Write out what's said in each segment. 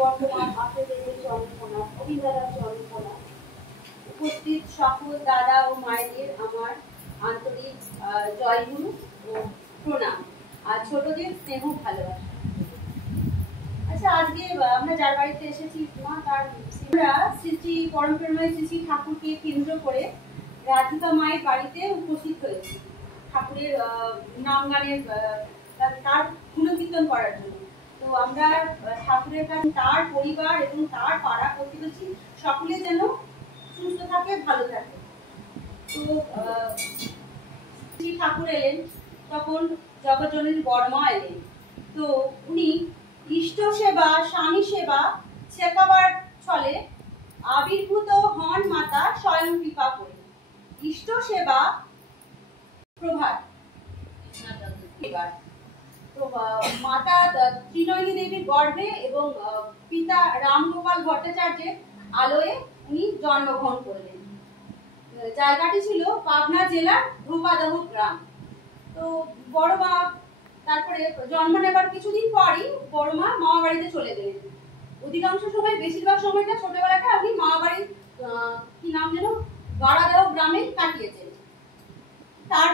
বর্তমান আত্মীয়দের জন্মকোনা অভিভাবক জন্মকোনা উপস্থিত সকল দাদা ও মায়েদের আমার আন্তরিক জয়গুরু ও প্রণাম আর ছোটদের স্নেহ ভালোবাসা। আচ্ছা, আজকে আমরা যার বাড়িতে এসেছি মা তার আমরা শ্রী পরম প্রেমময় শ্রী ঠাকুরকে কেন্দ্র করে রাধিকা মায়ের বাড়িতে উপস্থিত হয়েছি ঠাকুরের নাম গানের তার গুণকীর্তন করার জন্য। তো আমরা ঠাকুরের কাছে তার পরিবার এবং তার পাড়া প্রতিবেশী সকলে যেন সুস্থ থাকে, ভালো থাকে। তো শ্রী ঠাকুর এলেন, তখন জগজ্জননীর বড়মা এলেন। তো উনি ইষ্ট সেবা স্বামী সেবা শেখাবার ছলে আবির্ভূত হন মাতা স্বয়ং কৃপা করে। ইষ্ট সেবা প্রভাত তো মাতা ত্রিনয়নী দেবীর গর্ভে এবং পিতা রামগোপাল ভট্টাচার্যের আলোয় উনি জন্মগ্রহণ করলেন। জায়গাটি ছিল পাবনা জেলার ধোপাদহ গ্রাম। তো বড় মা তারপরে জন্ম নেবার কিছুদিন পরই বড় মা মামা বাড়িতে চলে গেলেন। অধিকাংশ সময়, বেশিরভাগ সময়টা ছোটবেলাটা উনি মামা বাড়ির কি নাম যেন গাড়াদহ গ্রামে কাটিয়েছেন। তার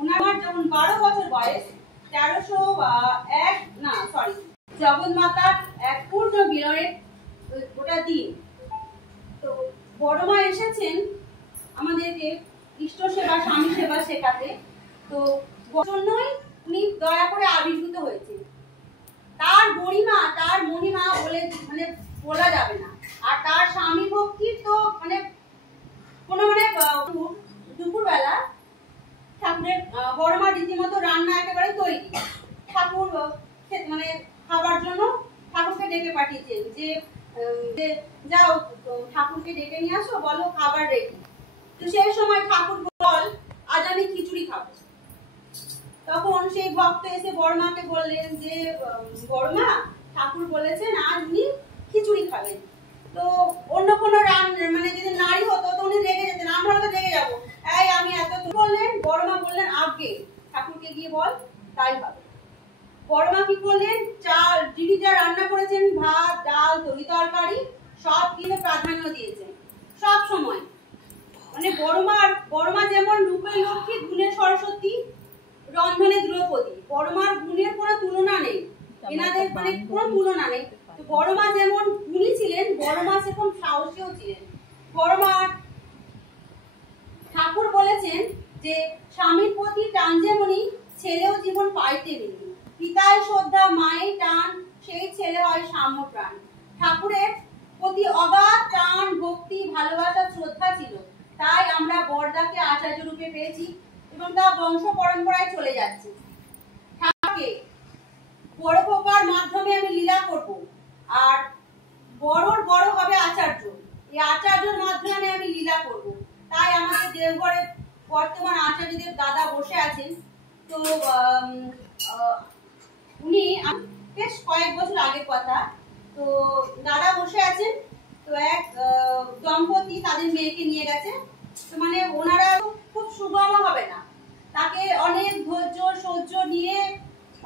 ওনার যখন 12 বছর বয়স, 1301 জগন্মাতার এক পূর্ণ বিলয়ের ওটা দিন। তো বড় মা এসেছেন আমাদেরকে ইষ্ট সেবা স্বামী সেবা শেখাতে। তো জন্যই উনি দয়া করে আবির্ভূত হয়েছে। তার গরিমা, তার মহিমা বলে মানে বলা যাবে না। আর তার স্বামী ভক্তির তো মানে কোনো দুপুরবেলা ঠাকুরের বড় মা রীতিমতো রান্না একেবারে তৈরি। ঠাকুর মানে খাবার জন্য ঠাকুরকে ডেকে পাঠিয়েছেন যে যাও ঠাকুরকে ডেকে নিয়ে আসো, বলো খাবার রেডি। তো সেই সময় ঠাকুর বল আজ আমি খিচুড়ি খাবো। তখন সেই ভক্ত এসে বড়মাকে বললেন যে বড়মা, ঠাকুর বলেছেন আজ উনি খিচুড়ি খাবেন। তো অন্য কোনো মানে যদি নারী হতো তো উনি রেগে যেতেন, আমরা তো রেগে যাবো, এই আমি এত বললেন। বড়মা বললেন আগে ঠাকুরকে গিয়ে বল, তাই হবে। বড়মা কি করলেন, চাল যিনি যা রান্না করেছেন, ভাত ডাল তরি তরকারি সব কিন্তু প্রাধান্য দিয়েছেন সব সময়। মানে বড়মা যেমন রূপে লক্ষ্মী, গুণে সরস্বতী, রন্ধনে দ্রৌপদী। বড়মার গুণের কোনো তুলনা নেই, এনাদের মানে কোনো তুলনা নেই। তো বড়মা যেমন গুণী ছিলেন, বড়মা সেরকম সাহসীও ছিলেন। বড়মার ঠাকুর বলেছেন যে স্বামীর প্রতি টান যেমনি ছেলেও জীবন পাইতে নেই, পিতায় শ্রদ্ধা মায়ের টান, সেই ছেলে হয় সাম্য প্রাণ। ঠাকুরের প্রতি অগাধ টান, ভক্তি, ভালোবাসা, শ্রদ্ধা ছিল। তাই আমরা বড়দাকে আচার্য রূপে পেয়েছি এবং তা বংশ পরম্পরায় চলে যাচ্ছে। ঠাকুরকে বড় খোকার মাধ্যমে আমি লীলা করব, আর বড় হবে আচার্য। এই আচার্যের মাধ্যমে আমি লীলা করব। তাই আমাদের দেওঘরের বর্তমান আচার্যদেব দাদা বসে আছেন। তো উনি বেশ কয়েক বছর আগের কথা, তো দাদা বসে আছেন। তো এক দম্পতি তাদের মেয়েকে নিয়ে গেছে। তো মানে ওনারা খুব সুগম হবে না, তাকে অনেক ধৈর্য সহ্য নিয়ে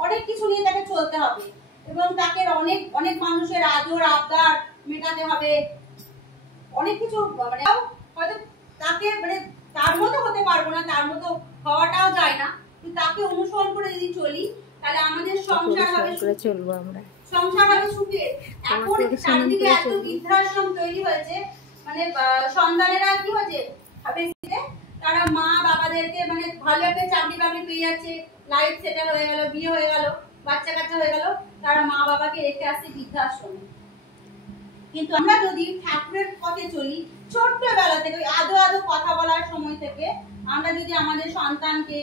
অনেক কিছু নিয়ে তাকে চলতে হবে এবং তাকে অনেক মানুষের আদর আবদার মেটাতে হবে, অনেক কিছু। মানে হয়তো তাকে মানে তার মতো হতে পারবো না, তার মতো হওয়াটাও যায় না, কিন্তু তাকে অনুসরণ করে যদি চলি তাহলে আমাদের সংসার হবে সুখে। এখন চারিদিকে এত বৃদ্ধাশ্রম তৈরি হয়েছে, মানে সন্তানেরা কি হয়েছে, তারা মা বাবাদেরকে মানে ভালো একটা চাকরি বাকরি পেয়ে যাচ্ছে, লাইফ সেটেল হয়ে গেল, বিয়ে হয়ে গেল, বাচ্চা কাচ্চা হয়ে গেল, তারা মা বাবাকে রেখে আসছে বৃদ্ধাশ্রমে। কিন্তু আমরা যদি ঠাকুরের পথে চলি, ছোট্টবেলা থেকে ওই আদো আদো কথা বলার সময় থেকে আমরা যদি আমাদের সন্তানকে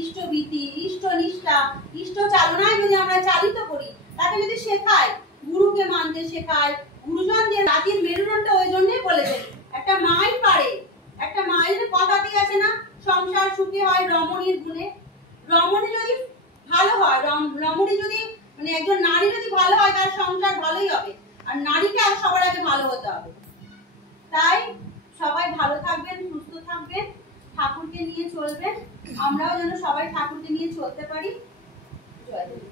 ইষ্টভীতি, ইষ্টনিষ্ঠা, ইষ্ট চালনায় যদি আমরা চালিত করি, তাকে যদি শেখাই, গুরুকে মানতে শেখাই, গুরুজনদের জাতির মেরুদণ্ড ওই জন্যই বলেছে একটা মাই পারে, একটা মায়ের কথাতেই আছে না, সংসার সুখে হয় রমণীর গুণে। রমণী যদি ভালো হয়, রমণী যদি মানে একজন নারী যদি ভালো হয়, তার সংসার ভালোই হবে। আর নারীকে আর সবার আগে ভালো হতে হবে। তাই সবাই ভালো থাকবেন, সুস্থ থাকবেন, ঠাকুরকে নিয়ে চলবেন। আমরাও যেন সবাই ঠাকুরকে নিয়ে চলতে পারি। জয় দেব।